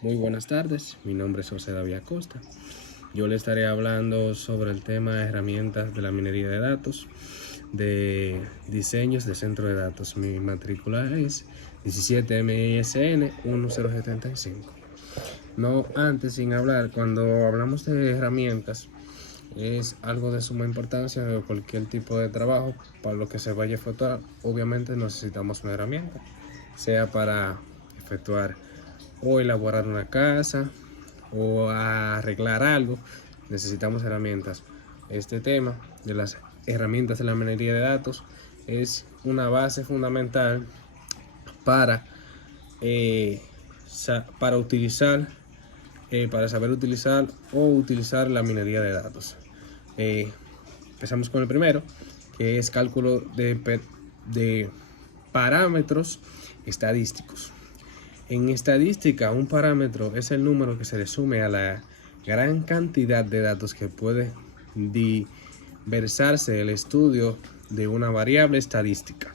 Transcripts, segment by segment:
Muy buenas tardes, mi nombre es José David Acosta. Yo le estaré hablando sobre el tema de herramientas de la minería de datos, de diseños de centro de datos. Mi matrícula es 17 MISN 1075. No antes, sin hablar, cuando hablamos de herramientas, es algo de suma importancia de cualquier tipo de trabajo para lo que se vaya a efectuar. Obviamente necesitamos una herramienta, sea para efectuar o elaborar una casa o arreglar algo. Necesitamos herramientas. Este tema de las herramientas de la minería de datos es una base fundamental para utilizar, para saber utilizar o utilizar la minería de datos. Empezamos con el primero, que es cálculo de parámetros estadísticos. En estadística, un parámetro es el número que se le sume a la gran cantidad de datos que puede diversarse del estudio de una variable estadística.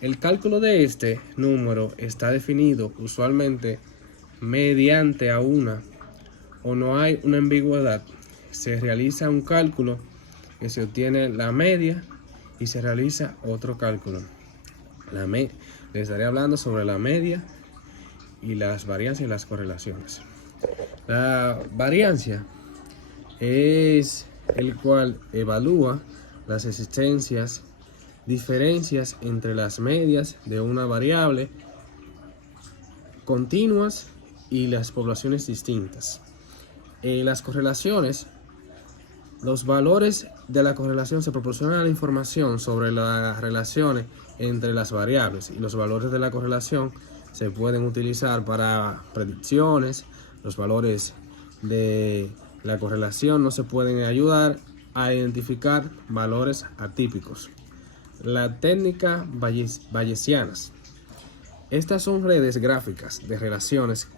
El cálculo de este número está definido usualmente mediante a una o no hay una ambigüedad. Se realiza un cálculo que se obtiene la media y se realiza otro cálculo. Les estaré hablando sobre la media y las variancias y las correlaciones. La variancia es el cual evalúa las diferencias entre las medias de una variable continuas y las poblaciones distintas. Las correlaciones, los valores de la correlación se proporcionan la información sobre las relaciones entre las variables, y los valores de la correlación se pueden utilizar para predicciones. Los valores de la correlación no se pueden ayudar a identificar valores atípicos. La técnica bayesianas. Estas son redes gráficas de relaciones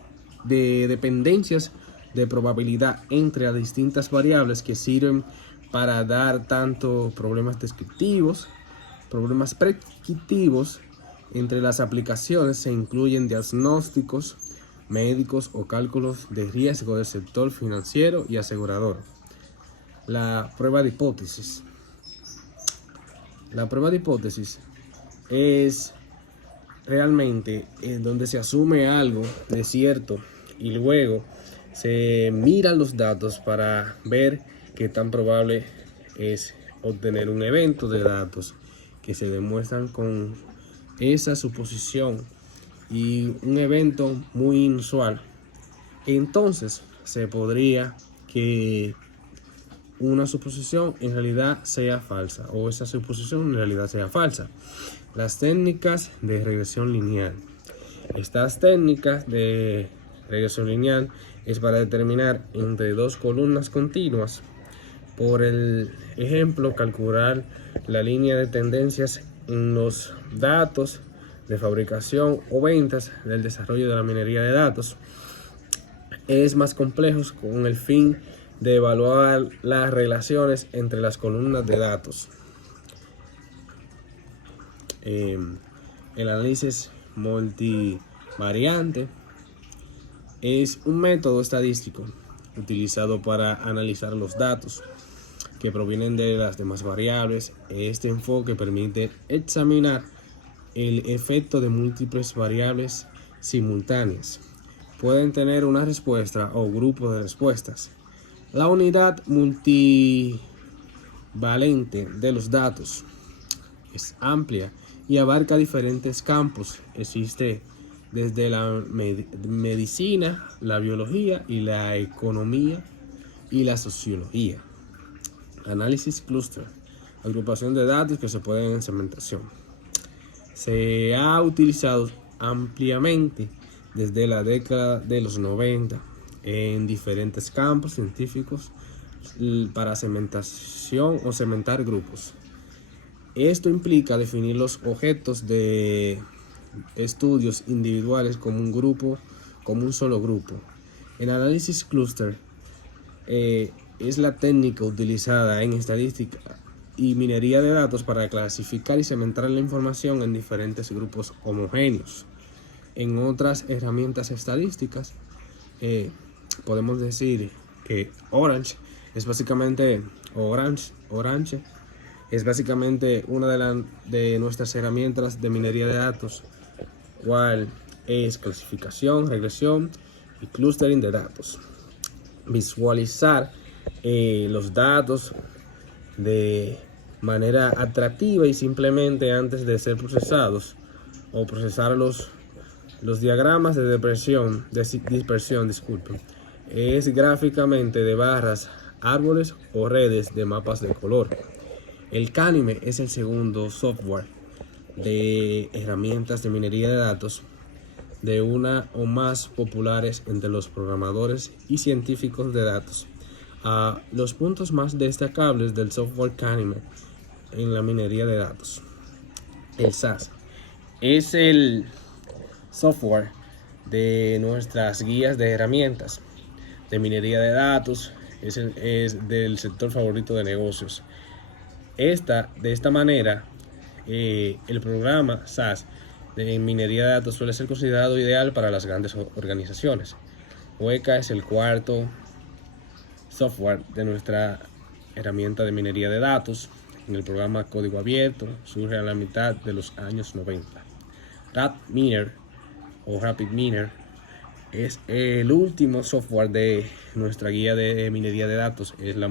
de dependencias de probabilidad entre las distintas variables que sirven para dar tanto problemas descriptivos, problemas predictivos. Entre las aplicaciones se incluyen diagnósticos médicos o cálculos de riesgo del sector financiero y asegurador. La prueba de hipótesis. La prueba de hipótesis es realmente en donde se asume algo de cierto y luego se miran los datos para ver qué tan probable es obtener un evento de datos que se demuestran con esa suposición y un evento muy inusual. Entonces se podría que una suposición en realidad sea falsa o esa suposición en realidad sea falsa. Las técnicas de regresión lineal. Estas técnicas de regresión lineal es para determinar entre dos columnas continuas. Por el ejemplo, calcular la línea de tendencias en los datos de fabricación o ventas del desarrollo de la minería de datos es más complejo con el fin de evaluar las relaciones entre las columnas de datos. El análisis multivariante es un método estadístico utilizado para analizar los datos que provienen de las demás variables. Este enfoque permite examinar el efecto de múltiples variables simultáneas. Pueden tener una respuesta o grupo de respuestas. La unidad multivalente de los datos es amplia y abarca diferentes campos. Existe desde la medicina, la biología y la economía y la sociología. Análisis clúster, agrupación de datos que se pueden en segmentación. Se ha utilizado ampliamente desde la década de los 90 en diferentes campos científicos para segmentación o segmentar grupos. Esto implica definir los objetos de estudios individuales como un solo grupo. El análisis clúster es la técnica utilizada en estadística y minería de datos para clasificar y segmentar la información en diferentes grupos homogéneos. En otras herramientas estadísticas podemos decir que Orange es básicamente una de nuestras herramientas de minería de datos, cual es clasificación, regresión y clustering de datos. Visualizar los datos de manera atractiva y simplemente antes de ser procesados, o procesar los diagramas de dispersión, es gráficamente de barras, árboles o redes de mapas de color. El Canime es el segundo software de herramientas de minería de datos de una o más populares entre los programadores y científicos de datos. Los puntos más destacables del software Canime en la minería de datos. El SAS es el software de nuestras guías de herramientas de minería de datos, es del sector favorito de negocios. De esta manera, el programa SAS de minería de datos suele ser considerado ideal para las grandes organizaciones. Weka es el cuarto software de nuestra herramienta de minería de datos. En el programa Código Abierto surge a la mitad de los años 90. RapidMiner es el último software de nuestra guía de minería de datos. Es la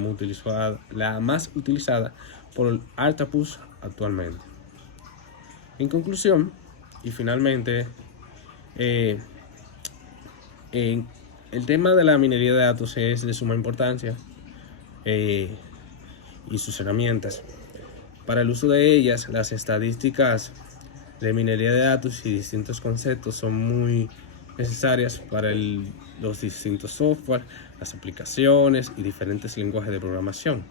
más utilizada por el Artapus actualmente. En conclusión, y finalmente, el tema de la minería de datos es de suma importancia, y sus herramientas. Para el uso de ellas, las estadísticas de minería de datos y distintos conceptos son muy necesarias para los distintos software, las aplicaciones y diferentes lenguajes de programación.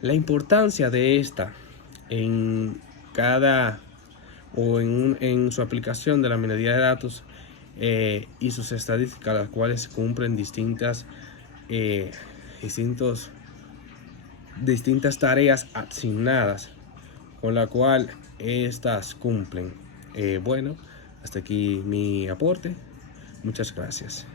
La importancia de esta en en su aplicación de la minería de datos y sus estadísticas, las cuales cumplen distintas tareas asignadas, con la cual estas cumplen. Bueno, hasta aquí mi aporte. Muchas gracias.